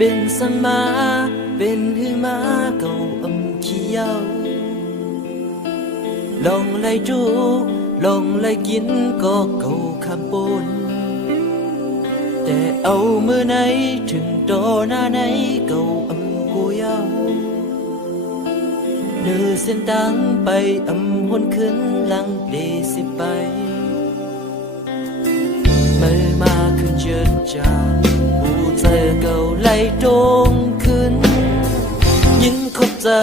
เป็นสังมาเป็นหือมาเก่าเขียวลองไล่ดูลองไล่กินก็เก่าคำปนแต่เอามือไหนถึงตอหน้าไหนเก่ากูยาวเนื้อเส้นตังไปหนขึ้นหลังเดสิไปเมื่อมาขึ้นเจิดจาเจอเก่าไล่ตรงขึ้นยินคบเจอ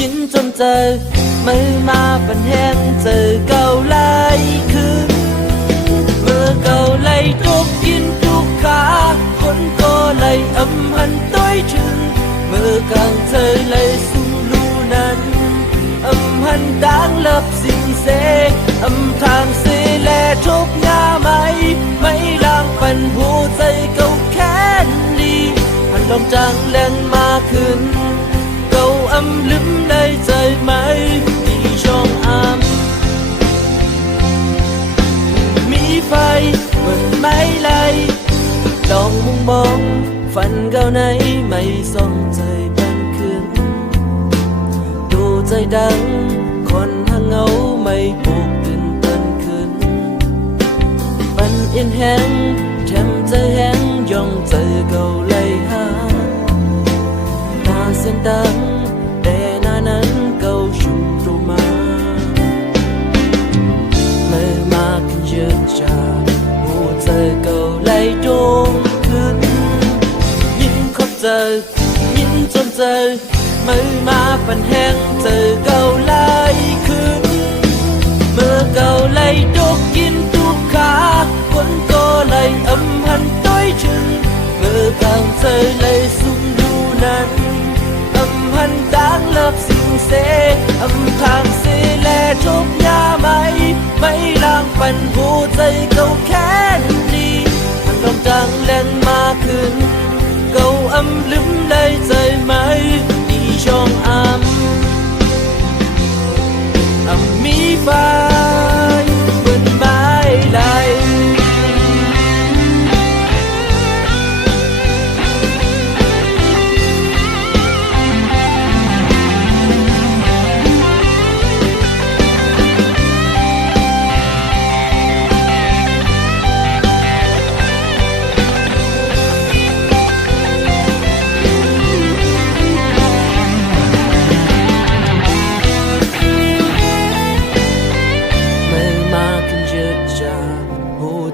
ยินจนเจอมือมาเป็นแห้งเจอเก่าไล่ขึ้นเมื่อเก่าไล่ทุกยินทุกขาคนก็ไล่หันต้อยถึงเมื่อกลางเธอไล่สุงลูนั้นหันดังเลิบสิ่งเสทางเสแลทุกหน้าไม่ลางปันหูใจเก่าแค่ดีพันลมจางแรงมาขึ้นเก่าลืมในใจไหมที่ช่องมีไฟเหมือนไม้ไล่ลองมองฝันเก่าไหนไม่ส่องใจบันขึ้นดูใจดังคนหางเงาไม่ปลุกตื่นเต้นขึ้นปันเอ็นแห้งแถมใจแห้งย่องใจเก่าไล่หาหน้าเส้นดังแต่หน้านั้นเก่าชุบตัวมาเมื่อมาขึ้นเยอะจากหัวใจเก่าไล่โดงขึ้นยิ่งคบเจอยิ่งจนเจอมือมาปันแห้งเจอเก่าไล่ขึ้นเมื่อเก่าไล่ดกกินทุกขาคนก็ไล่หันต้อยถึงเมื่อกลางเธอไล่สุมดูนั้นหันดังเลิบสิ่งเสทางเสแลทุกยาไม่ลางปันหูใจเก่าแค่ดีพันลมจังแรงมาขึ้นเก่าลืมได้ใจไหมที่ช่องมีไฟบนไม้ไล่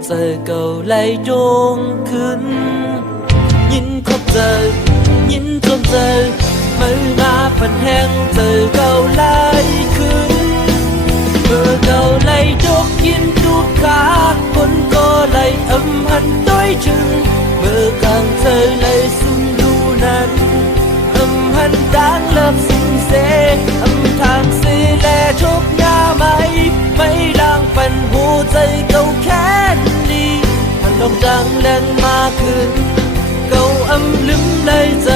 เจอเก่าไล่โดงขึ้นยินคบเจอยินจนเจอมือมาปันแห้งเจอเก่าไล่ขึ้นเมื่อเก่าไล่ดกยินทุกขาคนก็ไล่หันต้อยถึงเมื่อกลางเธอไล่สุมดูนั้นหันดังเลิบสิ่งเสทางเสแลทุกหน้าไม่ลางปันหูใจเก่าแค่ลมจังแรงมาขึ้นเก่าลืมได้ใจ